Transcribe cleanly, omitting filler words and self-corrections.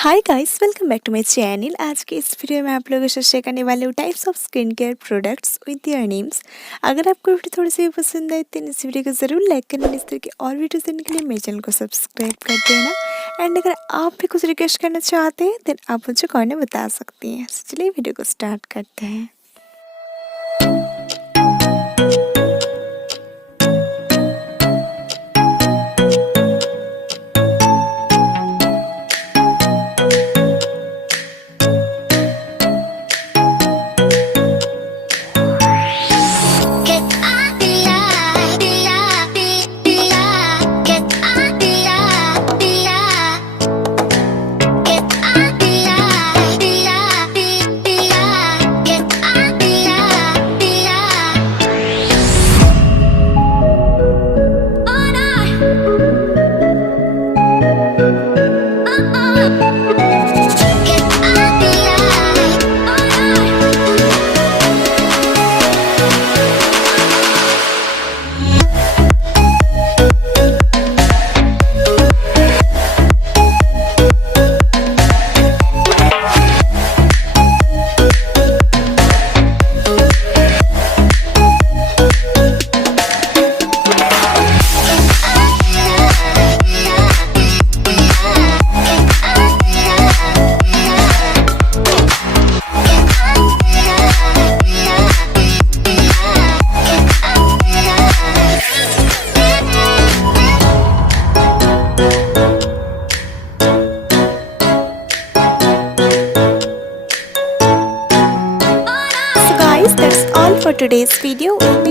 Hi guys, welcome back to my channel. आज के इस वीडियो में आप लोगों के साथ शेयर करने वाले हूँ types of skin care products with their names. अगर आपको वीडियो थोड़ी सी भी पसंद आए तो इस वीडियो को ज़रूर लाइक करना। इस तरह की और वीडियोस देखने के लिए मेरे चैनल को सब्सक्राइब कर देना। एंड अगर आप भी कुछ रिक्वेस्ट करना चाहते हैं देन आप मुझे कमेंट में बता सकती हैं। चलिए वीडियो को स्टार्ट करते हैं। That's all for today's video. We'll meet